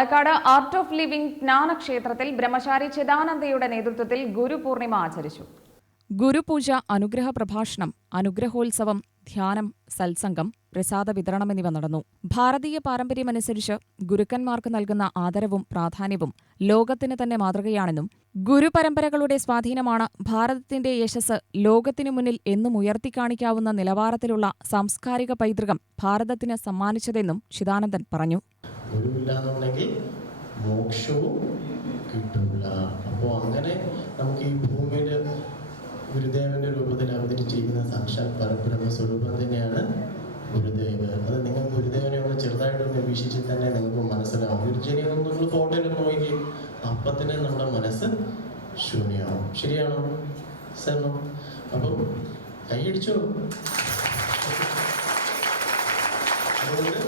Palakkad art of living ജ്ഞാനക്ഷേത്രത്തിൽ ബ്രഹ്മചാരി ചിദാനന്ദയുടെ നേതൃത്വത്തിൽ ഗുരുപൂർണിമ ആചരിച്ചു. ഗുരുപൂജ അനുഗ്രഹ പ്രഭാഷണം അനുഗ്രഹോത്സവം ധ്യാനം സത്സംഗം പ്രസാദ വിതരണം എന്നിവ നടന്നു. ഭാരതീയ പാരമ്പര്യമനുസരിച്ച് ഗുരുക്കന്മാർക്ക് നൽകുന്ന ആദരവും പ്രാധാന്യവും ലോകത്തിന് തന്നെ മാതൃകയാണെന്നും ഗുരുപരമ്പരകളുടെ സ്വാധീനമാണ് ഭാരതത്തിന്റെ യശസ് ലോകത്തിനു മുന്നിൽ എന്നും ഉയർത്തിക്കാണിക്കാവുന്ന നിലവാരത്തിലുള്ള സാംസ്കാരിക പൈതൃകം ഭാരതത്തിന് സമ്മാനിച്ചതെന്നും ചിദാനന്ദൻ പറഞ്ഞു. ഗുരുവില്ലാന്നുണ്ടെങ്കിൽ മോക്ഷവും കിട്ടില്ല അപ്പോൾ അങ്ങനെ നമുക്ക് ഈ ഭൂമിയിൽ ഗുരുദേവന്റെ രൂപത്തിൽ അവതരിച്ചിരിക്കുന്ന സാക്ഷാൽ പരബ്രഹ്മ സ്വരൂപം തന്നെയാണ് ഗുരുദേവ്. അത് നിങ്ങൾ ഗുരുദേവനെ ഒന്ന് ചെറുതായിട്ടൊന്ന് വീക്ഷിച്ചിൽ തന്നെ നിങ്ങൾക്ക് മനസ്സിലാവും. ഗുരുജനെ ഒന്ന് നിങ്ങൾ ഫോട്ടോയിൽ നോക്കി അപ്പം തന്നെ നമ്മുടെ മനസ്സ് ശൂന്യമാവും. ശരിയാണോ? സാറിനോ അപ്പം കൈയടിച്ചോ? അതുകൊണ്ട്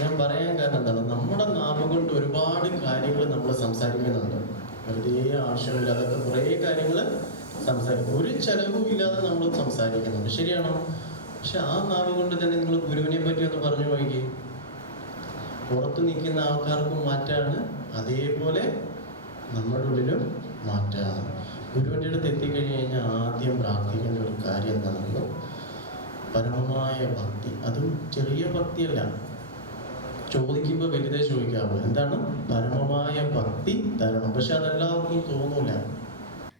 ഞാൻ പറയാൻ കാരണം എന്താണ്? നമ്മുടെ നാമം കൊണ്ട് ഒരുപാട് കാര്യങ്ങൾ നമ്മൾ സംസാരിക്കുന്നുണ്ട്. വെറുതെ ആവശ്യമില്ലാത്ത കുറേ കാര്യങ്ങൾ സംസാരിക്കും. ഒരു ചെലവും ഇല്ലാതെ നമ്മൾ സംസാരിക്കുന്നുണ്ട്. ശരിയാണോ? പക്ഷെ ആ നാമം കൊണ്ട് തന്നെ നിങ്ങൾ ഗുരുവിനെ പറ്റി ഒന്ന് പറഞ്ഞു നോക്കി പുറത്തു നിൽക്കുന്ന ആൾക്കാർക്കും മാറ്റാണ്. അതേപോലെ നമ്മുടെ ഉള്ളിലും മാറ്റാണ് ഗുരുവിന്റെ അടുത്ത് എത്തിക്കഴിഞ്ഞ് കഴിഞ്ഞാൽ ആദ്യം പ്രാർത്ഥിക്കുന്ന ഒരു കാര്യം എന്താണെന്ന് പരമമായ ഭക്തി. അതും ചെറിയ ഭക്തിയല്ല. ചോദിക്കുമ്പോൾ വലുതേ ചോദിക്കാവൂ എന്താണ്? പരമമായ ഭക്തി തരണം. പക്ഷെ അതെല്ലാവർക്കും തോന്നൂല.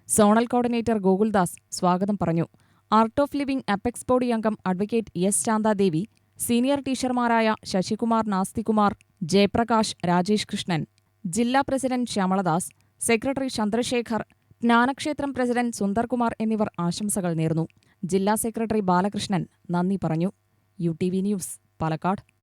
സോണൽ കോർഡിനേറ്റർ ഗോകുൽദാസ് സ്വാഗതം പറഞ്ഞു. Art of living apex body അംഗം അഡ്വക്കേറ്റ് എസ് ശാന്താദേവി സീനിയർ ടീച്ചർമാരായ ശശികുമാർ നാസ്തികുമാർ ജയപ്രകാശ് രാജേഷ് കൃഷ്ണൻ ജില്ലാ president Shyamaladas secretary Chandrasekhar ജ്ഞാനക്ഷേത്രം president Sundarkumar എന്നിവർ ആശംസകൾ നേർന്നു. ജില്ലാ സെക്രട്ടറി ബാലകൃഷ്ണൻ നന്ദി പറഞ്ഞു. U T V news Palakkad.